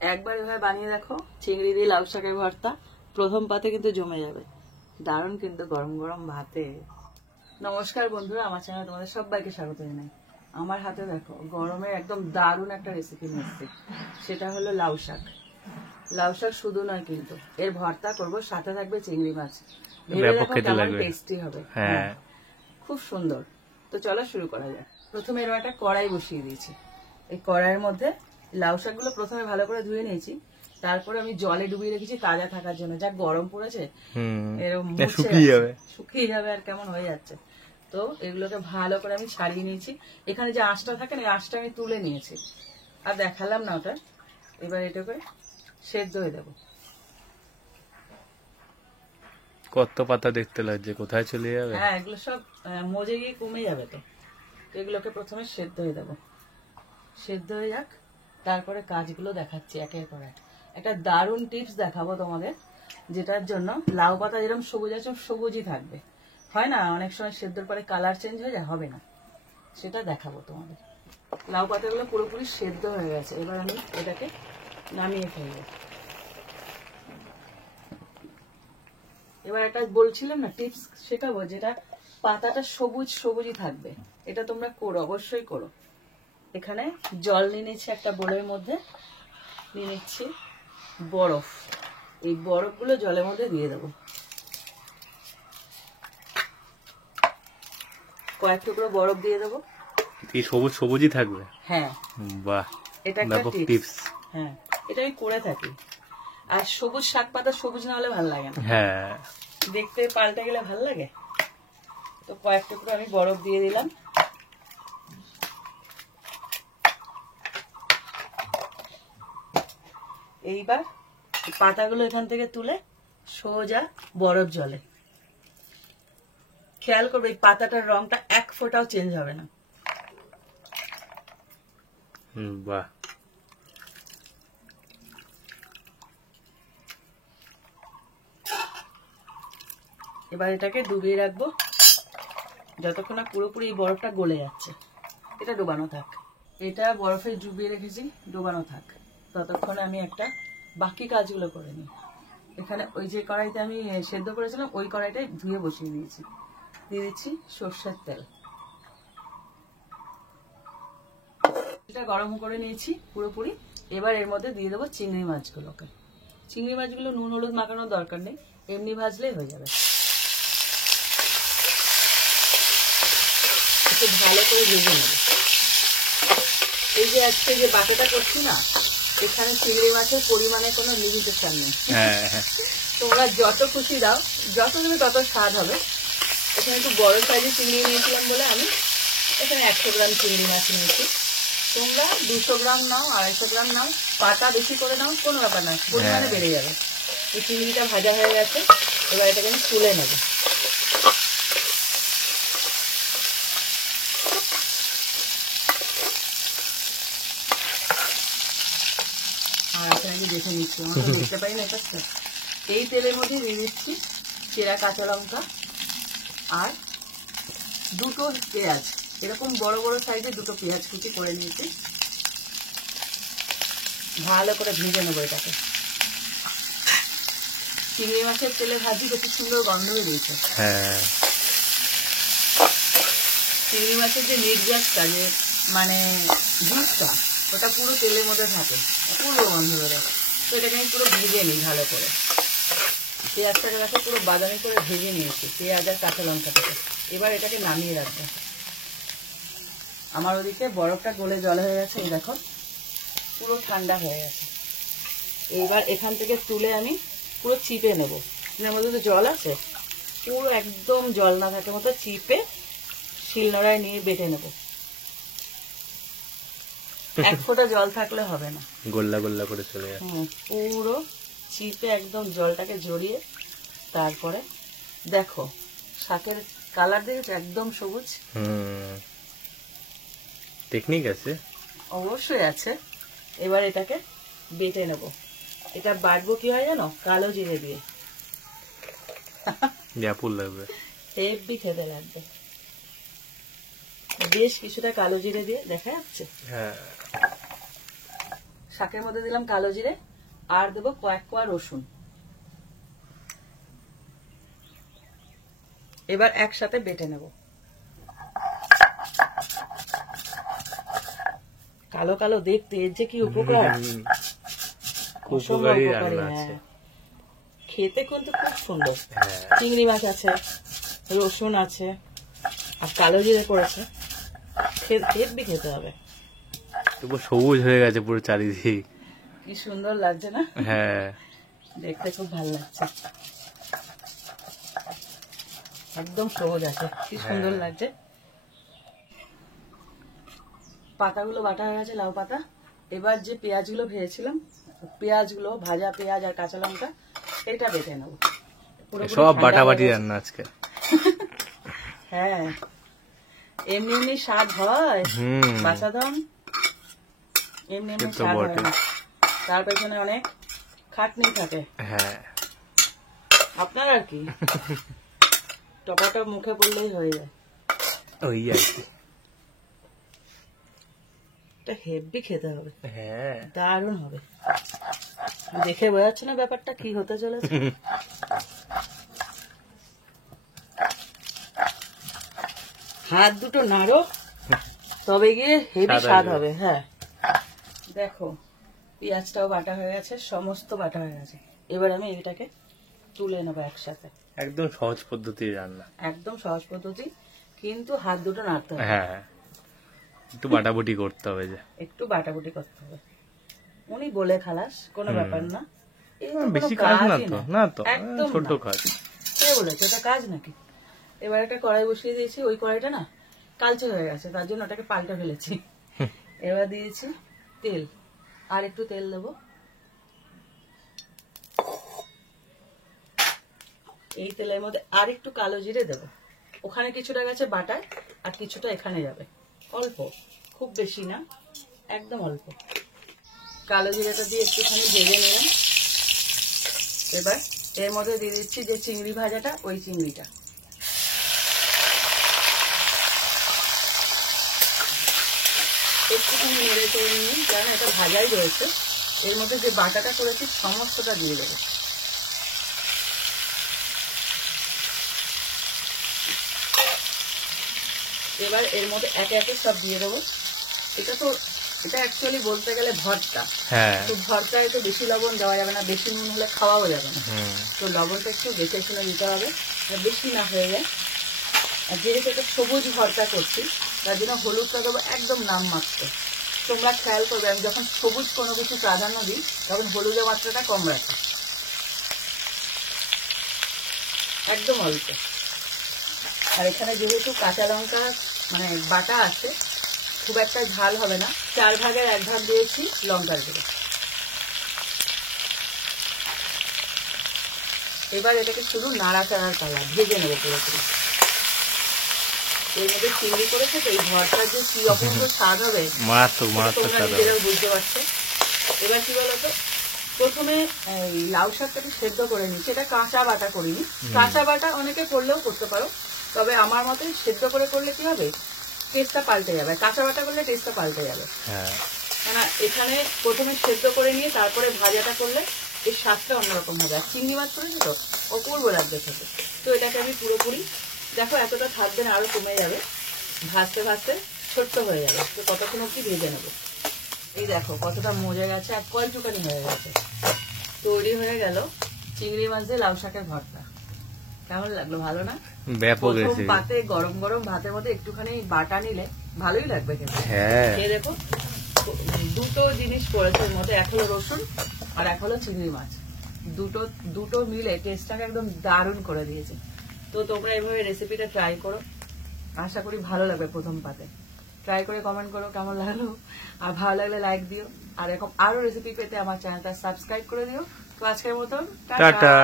একবার এভাবে বানিয়ে দেখো, চিংড়ি দিয়ে লাউ শাকের ভর্তা প্রথম পাতে কিন্তু জমে যাবে, দারুণ কিন্তু গরম গরম ভাতে। নমস্কার বন্ধুরা, আমার চ্যানেলে তোমাদের সবাইকে স্বাগত জানাই। আমার হাতে দেখো গরমের একদম দারুণ একটা রেসিপি নিচ্ছি, সেটা হলো লাউ শাক। লাউ শাক শুধু নয় কিন্তু এর ভর্তা করব, সাথে থাকবে চিংড়ি মাছ। ভেবে দেখো কেমন টেস্টি হবে। হ্যাঁ, খুব সুন্দর। তো চলো শুরু করা যাক। প্রথমে এরকম একটা কড়াই বসিয়ে দিয়েছি। এই কড়াইয়ের মধ্যে লাউ শাকগুলো প্রথমে ভালো করে ধুয়ে নিয়েছি, তারপরে আমি জলে ডুবিয়ে রেখেছি তাজা থাকার জন্য। যা গরম পড়েছে এরকম শুকিয়ে যাবে আর কেমন হয়ে যাচ্ছে। তো এগুলোকে ভালো করে আমি ছাড়িয়ে নিয়েছি। এখানে যে আঁশটা থাকে না, আঁশটা আমি তুলে নিয়েছি, আর দেখালাম না ওটা। এবার এটাকে সেদ্ধ হয়ে দেবো। কত পাতা দেখতে লাগছে, কোথায় চলে যাবে? হ্যাঁ, এগুলো সব মজে গিয়ে কমে যাবে। তো এগুলোকে প্রথমে সেদ্ধ হয়ে দেবো। সেদ্ধ হয়ে যাক, তারপরে কাজগুলো দেখাচ্ছি একের পর এক। একটা দারুণ টিপস দেখাবো তোমাদের, যেটার জন্য লাউ পাতা যেরকম সবুজ আছে সবুজই থাকবে। হয় না অনেক সময় সেদ্ধর পরে কালার চেঞ্জ হয়ে যায়, হবে না, সেটা দেখাবো তোমাদের। লাউ পাতাগুলো পুরোপুরি সেদ্ধ হয়ে গেছে, এবার আমি এটাকে নামিয়ে ফেলবো। এবার একটা বলছিলাম না টিপস শেখাবো, যেটা পাতাটা সবুজ সবুজই থাকবে। এটা তোমরা করো, অবশ্যই করো। এখানে জল নিয়ে নিচ্ছি একটা বোলের মধ্যে, নিয়ে নিচ্ছি বরফ। এই বরফগুলো জলের মধ্যে দিয়ে দেবো। কয়েক টুকরো বরফ দিয়ে দেবো। এই সবুজ সবুজই থাকবে? হ্যাঁ, বাহ, এটা একটা টিপস। হ্যাঁ, এটা আমি করে থাকি। আর সবুজ শাক পাতা সবুজ না হলে ভালো লাগে না। হ্যাঁ, দেখতে পাল্টে গেলে ভালো লাগে। তো কয়েক টুকরো আমি বরফ দিয়ে দিলাম। এইবার পাতাগুলো এখান থেকে তুলে সোজা বরফ জলে। খেয়াল করবে এই পাতাটার রংটা এক ফোঁটাও চেঞ্জ হবে না। বাহ, এবার এটাকে ডুবিয়ে রাখবো যতক্ষণ না পুরোপুরি এই বরফটা গলে যাচ্ছে। এটা ডোবানো থাক। এটা বরফে ডুবিয়ে রেখেছি, ডোবানো থাক। ততক্ষণে আমি একটা বাকি কাজগুলো করে নিই। এখানে ওই যে কড়াইতে আমি সেদ্ধ করেছিলাম, ওই কড়াইটাই ধুয়ে বসিয়ে দিয়েছি। দিয়ে দিচ্ছি সর্ষের তেল। এটা গরম করে নিয়েছি পুরোপুরি। এবার এর মধ্যে দিয়ে দেবো চিংড়ি মাছগুলোকে। চিংড়ি মাছগুলো নুন হলুদ মাখানোর দরকার নেই, এমনি ভাজলেই হয়ে যাবে। একটু ভালো করে ভেজে নেব। এই যে আজকে যে বাটাটা করছি না, এখানে চিংড়ি মাছের পরিমাণে কোনো লিমিটেশন নেই। তোমরা যত খুশি দাও, যত দেবে তত স্বাদ হবে। এখানে একটু বড় সাইজের চিংড়ি নিয়েছিলাম বলে আমি এখানে 100 গ্রাম চিংড়ি মাছ নিয়েছি। তোমরা 200 গ্রাম নাও, 250 গ্রাম নাও, পাতা বেশি করে নাও, কোনো ব্যাপার না, পরিমাণে বেড়ে যাবে। এই চিংড়িটা ভাজা হয়ে গেছে, এবার এটাকে আমি তুলে নেব। আর এখানে আমি দেখে নিচ্ছি, আমরা দেখতে পাই না এটা। এই তেলের মধ্যে দিয়ে দিচ্ছি চেরা কাঁচা লঙ্কা আর দুটো পেঁয়াজ। এরকম বড় বড় সাইজে দুটো পেঁয়াজ কুচি করে নিয়েছি। ভালো করে ভেজে নেবো এটাকে। চিংড়ি মাছের তেলে ভাজি বেশি সুন্দর গন্ধ বেরিয়েছে। চিংড়ি মাছের যে নির্যাসটা, যে মানে জুসটা, ওটা পুরো তেলের মধ্যে থাকে, পুরো গন্ধ বেরোয়। তো এটাকে আমি পুরো ভেজে নিই ভালো করে। পেঁয়াজটাকে রাখে পুরো বাদামি করে ভেজে নিয়েছি, পেঁয়াজ আর কাঁচা লঙ্কাটাকে। এবার এটাকে নামিয়ে রাখবো। আমার ওদিকে বরফটা গলে জল হয়ে গেছে, এই দেখো পুরো ঠান্ডা হয়ে গেছে। এইবার এখান থেকে তুলে আমি পুরো চিপে নেবো। এর মধ্যে তো জল আছে, পুরো একদম জল না থাকে মতো চিপে শিলনোড়ায় নিয়ে বেটে নেবো। এক ফোঁটা জল থাকলে হবে না, গোল্লা গোল্লা করে চলে যাবে। পুরো চিপে একদম জলটাকে জড়িয়ে, তারপরে দেখো শাকের কালার দেখেছো, একদম সবুজ। টেকনিক আছে, অবশ্যই আছে। এবার এটাকে বেটে নেব। এটা বাটবো কি হয় জানো, কালো জিরে দিয়ে। লাগবে, হেভি খেতে লাগবে। বেশ কিছুটা কালো জিরে দিয়ে, দেখা যাচ্ছে। শাকের মধ্যে দিলাম কালো জিরে, আর দেবো কয়েক কোয়া রসুন। এবার একসাথে বেটে নেব। কালো কালো দেখতে এর যে কি উপকার, উপকারী রান্না আছে। খেতে কিন্তু খুব সুন্দর। চিংড়ি মাছ আছে, রসুন আছে, আর কালো জিরে পড়েছে, হেব্বি খেতে হবে। তবু সবুজ হয়ে গেছে পুরো চারিদিক, কি সুন্দর লাগছে না? হ্যাঁ, দেখতে খুব ভালো লাগছে, একদম সবুজ আছে, কি সুন্দর লাগছে। পাতাগুলো বাটা হয়ে গেছে, লাউ পাতা। এবার যে পেঁয়াজগুলো ভেজেছিলাম, পেঁয়াজগুলো, ভাজা পেঁয়াজ আর কাঁচা লঙ্কা, এটা বেটে নেবো। সব বাটাবাটি রান্না আজকে। হ্যাঁ, এমনি এমনি স্বাদ হয় বাসাধন, এমনি এমনি স্বাদ হয় না, তার পেছনে অনেক খাটনি থাকে। হ্যাঁ, আপনার আর কি টপাটপ মুখে পড়লেই হয়ে যায়। ওই আর কি, এটা হেভি খেতে হবে, হ্যাঁ দারুণ হবে। দেখে বোঝাচ্ছে না ব্যাপারটা কি হতে চলেছে। হাত দুটো নাড়ো, তবে গিয়ে হেভি স্বাদ হবে। হ্যাঁ, দেখো পেঁয়াজটাও বাটা হয়ে গেছে, সমস্ত বাটা হয়ে গেছে। এবার আমি এটাকে তুলে নেবো একসাথে। একদম সহজ পদ্ধতির রান্না, একদম সহজ পদ্ধতি, কিন্তু হাত দুটো নাড়তে হবে। হ্যাঁ, একটু বাটাবুটি করতে হবে, যে একটু বাটাবুটি করতে হবে। উনি বলে খালাস, কোনো ব্যাপার না, এই তো কোনো বেশি কাজ না কাজই তো, না। না তো, একদম ছোট না। কাজ। কে বলেছে এটা কাজ নাকি? এবার একটা কড়াই বসিয়ে দিয়েছি, ওই কড়াইটা না কালচে হয়ে গেছে, তার জন্য ওটাকে পাল্টে ফেলেছি। এবার দিয়েছি তেল, আর একটু তেল দেবো। এই তেলের মধ্যে আর একটু কালো জিরে দেবো। ওখানে কিছুটা গেছে বাটায়, আর কিছুটা এখানে যাবে, অল্প, খুব বেশি না, একদম অল্প। কালো জিরেটা দিয়ে একটুখানি ভেজে নিলাম। এবার এর মধ্যে দিয়ে দিচ্ছি যে চিংড়ি ভাজাটা, ওই চিংড়িটা। একটুখানি নেড়ে চেড়ে নিই, কারণ এটা ভাজাই রয়েছে। এর মধ্যে যে বাটাটা করেছি সমস্তটা দিয়ে দেবো। এবার এর মধ্যে একে একে সব দিয়ে দেবো। এটা অ্যাকচুয়ালি বলতে গেলে ভর্তা। হ্যাঁ, তো ভর্তায় তো বেশি লবণ দেওয়া যাবে না, বেশি নুন হলে খাওয়াও যাবে না। তো লবণটা একটু দেখে শুনে দিতে হবে, বেশি না হয়ে যায়। আর যেহেতু এটা সবুজ ভর্তা করছি, তার জন্য হলুদটা দেবো একদম নামমাত্র। তোমরা খেয়াল করবে, আমি যখন সবুজ কোনো কিছু প্রাধান্য দিই, তখন হলুদের মাত্রাটা কম রাখি, একদম অল্প। আর এখানে যেহেতু কাঁচা লঙ্কা মানে বাটা আছে, খুব একটা ঝাল হবে না। 4 ভাগের 1 ভাগ দিয়েছি লঙ্কার গুঁড়ো। এবার এটাকে শুধু নাড়াচাড়ার পালা, ভেজে নেবো পুরোপুরি। এর মধ্যে চিংড়ি করেছে তো, এই ভর্তার যে কি অপূর্ব স্বাদ হবে তোমরা নিজেরাও বুঝতে পারছো। এবার কি বলতো, প্রথমে লাউ শাকটাকে সেদ্ধ করে নিচ্ছি, এটা কাঁচা বাটা করিনি। কাঁচা বাটা অনেকে করলেও করতে পারো, তবে আমার মতে সেদ্ধ করে করলে কি হবে, টেস্টটা পাল্টে যাবে। কাঁচা বাটা করলে টেস্টটা পাল্টে যাবে। কেন এখানে প্রথমে সেদ্ধ করে নিয়ে তারপরে ভাজাটা করলে এর স্বাদটা অন্যরকম হবে। আর চিংড়ি মাছ করেছি তো, অপূর্ব লাগবে খেতে। তো এটাকে আমি পুরোপুরি, দেখো এতটা থাকবে না, আরো কমে যাবে, ভাজতে ভাজতে ছোট্ট হয়ে যাবে। তো কতক্ষণ অব্দি ভেজে নেবো। এই দেখো কতটা মজে গেছে, এক কলচুকানি হয়ে গেছে। তৈরি হয়ে গেল চিংড়ি মাছ দিয়ে লাউ শাকের ভর্তা। কেমন লাগলো? ভালো না? ব্যাপক প্রথম রেসিপি। পাতে গরম গরম ভাতের মধ্যে একটুখানি বাটা নিলে ভালোই লাগবে খেতে। হ্যাঁ, খেয়ে দেখো, দুটো জিনিস পড়েছে এর মধ্যে, এক হলো রসুন আর এক হলো চিংড়ি মাছ। দুটো মিলে টেস্টটাকে একদম দারুণ করে দিয়েছে। তো তোমরা এভাবে রেসিপিটা ট্রাই করো, আশা করি ভালো লাগবে। প্রথম পাতে ট্রাই করে কমেন্ট করো কেমন লাগলো, আর ভালো লাগলে লাইক দিও। আর এরকম আরো রেসিপি পেতে আমার চ্যানেলটা সাবস্ক্রাইব করে দিও। তো আজকের মতন টাটা।